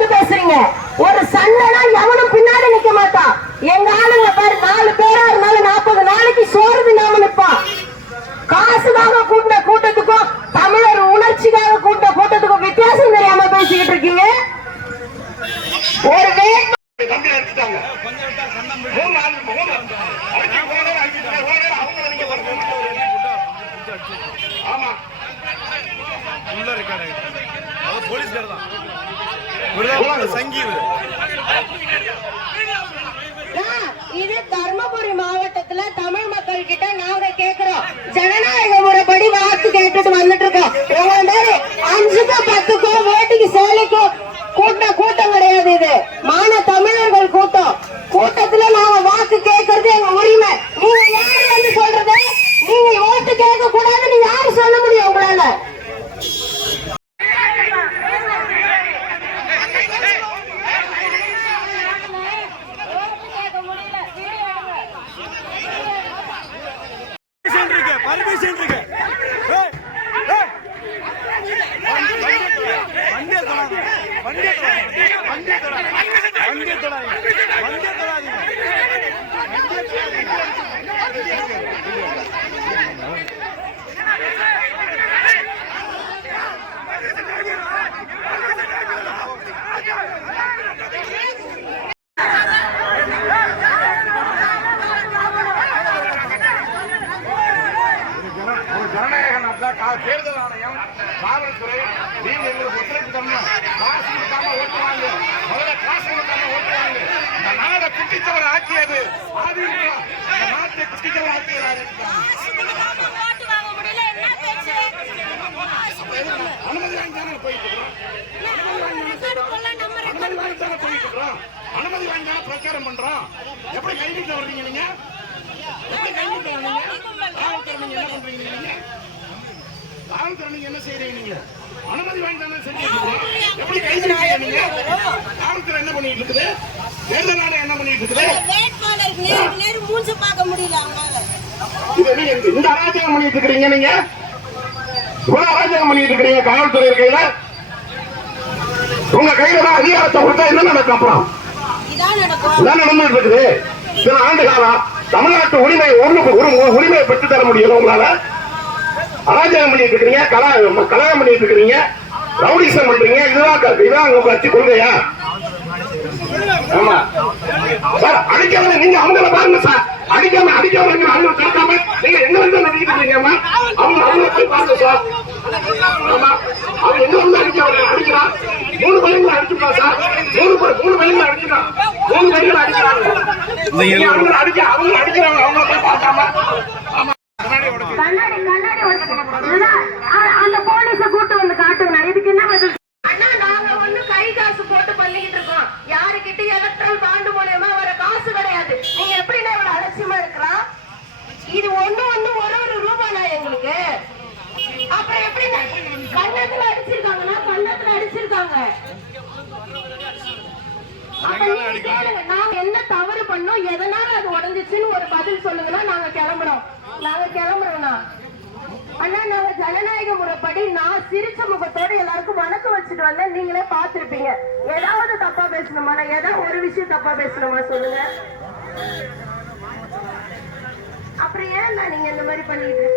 எடுத்து பேசுறீங்க? ஒரு சண்டைனா எவனும் பின்னாடி நிக்க மாட்டான். எங்க ஆளுங்க பாரு நாலு பேரா இருந்தாலும் நாற்பது நாளைக்கு சோறு தின்னாம நிப்பான். காசுக்காக கூட்ட கூட்டத்துக்கும் தமிழர் உணர்ச்சிக்காக கூட்ட கூட்டத்துக்கும் வித்தியாசம் தெரியாம பேசிக்கிட்டு இருக்கீங்க. ஒரு ஆமா. உள்ள இருக்காரு. போலீஸ்கார் இது தர்மபுரி மாவட்டத்துல தமிழ் மக்கள் கிட்ட நாங்க கேக்குறோம். ஜனநாயக முறைப்படி வாக்கு கேட்டுட்டு வந்துட்டு இருக்கோம் அஞ்சுக்கும் மாதிரி அஞ்சுக்கோ பத்துக்கோ வேட்டிக்கு சேலைக்கோ கூட்டம் கூட்டம் கிடையாது இது. மான தமிழர்கள் கூட்டம். கூட்டத்துல நாங்க வாக்கு கேட்கறது எங்க உரிமை நீங்க யாரு வந்து சொல்றது நீங்க ஓட்டு கேட்க கூடாதுன்னு யாரு சொல்ல முடியும் உங்களால பர்மிஷன் இருக்கு பர்மிஷன் இருக்கு ஏய், ஏய். வண்டியை தொடாதீங்க. வண்டியை தொடாதீங்க. வண்டியை தொடாதீங்க. வண்டியை தொடாதீங்க. வண்டியை தொடாதீங்க. ஒரு ஜனநாயக நாட்டுல கா- தேர்தல் ஆணையம் காவல்துறை நீங்க எங்களுக்கு ஒத்துழைப்பு தரணும். காசு கொடுக்காம ஓட்டுவாங்க முதல்ல காசு கொடுக்காம ஓட்டுவாங்க இந்த நாடை குட்டிச்சவர் ஆக்கியது அதிமுக. இந்த நாட்டை குட்டிச்சவர் ஆக்கியது அனுமதி வாங்கி தானே போயிட்டு இருக்கிறோம்? அனுமதி வாங்கி தானே போயிட்டு இருக்கிறோம்? அனுமதி வாங்கி தானே பிரச்சாரம் பண்றோம்? எப்படி கைவிட்டு வர்றீங்க நீங்க? எப்படி கைவிட்டு வர்றீங்க? என்ன பண்றீங்க நீங்க? என்ன செய்றீங்க நீங்க? அனுமதி வாங்கி நீங்க? காவல்துறை என்ன பண்ணிட்டு இருக்குது? தேர்தல் ஆணையம் என்ன பண்ணிட்டு இருக்குது? வேட்பாளர் நேருக்கு நேரு மூஞ்சி பார்க்க முடியல அவங்களால இது நீங்க இந்த- அராஜகம் பண்ணிட்டு இருக்கிறீங்க நீங்க? இவ்வளவு அராஜகம் பண்ணிட்டு இருக்கிறீங்க காவல்துறை கையில உங்க கையில தான் அதிகாரத்தை கொடுத்தா என்ன நடக்கும் அப்புறம்? இதான் நடந்துட்டு இருக்குது. ஆண்டு காலம் தமிழ்நாட்டு உரிமை ஒரு உரிமையை பெற்று தர முடியல உங்களால. அராஜகம் பண்ணிட்டு இருக்கிறீங்க கலா கலகம் பண்ணிட்டு இருக்கிறீங்க ரவுடிசம் பண்றீங்க இதுதான் இதுதான் உங்க கட்சி கொள்கையா? ஆமா. சார் அடிக்காம நீங்க அவங்கள பாருங்க சார். அடிக்காம அடிக்காம நீங்க அவங்க கேட்காம நீங்க எங்க வந்து நடிக்கிட்டு இருக்கீங்கம்மா அவங்க அவங்க போய் பாருங்க சார். ஆமா. அவன் எங்க வந்து அடிக்க அடிக்கிறான் மூணு பையன்களை அடிச்சுட்டான் சார். மூணு மூணு பையன்களை அடிக்கிறான் மூணு பையன்களை அடிக்கிறாங்க. நீங்க அவங்கள அடிக்க அவங்க அடிக்கிறாங்க அவங்கள போய் பார்க்காம ஆமா கண்ணாடி உடைச்சு கண்ணாடி கண்ணாடி வச்சு- இதுதான், அ- அந்த போலீஸ கூட்டு வந்து காட்டுங்க இதுக்கு என்ன பதில் அண்ணா நாங்க ஒண்ணு கை காசு போட்டு பண்ணிக்கிட்டு இருக்கோம் யாருக்கிட்ட எலக்ட்ரல் பாண்டு மூலியமா வர காசு கிடையாது நீங்க எப்படின்னா இவ்வளவு அலட்சியமா இருக்கலாம் இது ஒண்ணு ஒண்ணு ஒரு ஒரு ரூபாயா எங்களுக்கு அப்புறம் எப்படி கண்ணத்துல அடிச்சிருக்காங்கன்னா கண்ணத்துல அடிச்சிருக்காங்க. நீங்க என்ன தவறு பண்ணோம் எதனால அது உடஞ்சிச்சுன்னு ஒரு பதில் சொல்லுங்கன்னா நாங்க கிளம்புறோம். நாங்க கிளம்புறோம்னா. அண்ணா நாங்க ஜனநாயக முறைப்படி நான் சிரிச்ச முகத்தோட எல்லாருக்கும் வணக்கம் வச்சுட்டு வந்தேன். நீங்களே பார்த்திருப்பீங்க. ஏதாவது தப்பா பேசணுமா? நான் ஏதாவது ஒரு விஷயம் தப்பா பேசணுமா சொல்லுங்க. அப்புறம் ஏன் நீங்க இந்த மாதிரி பண்ணிட்டு இருக்கீங்க?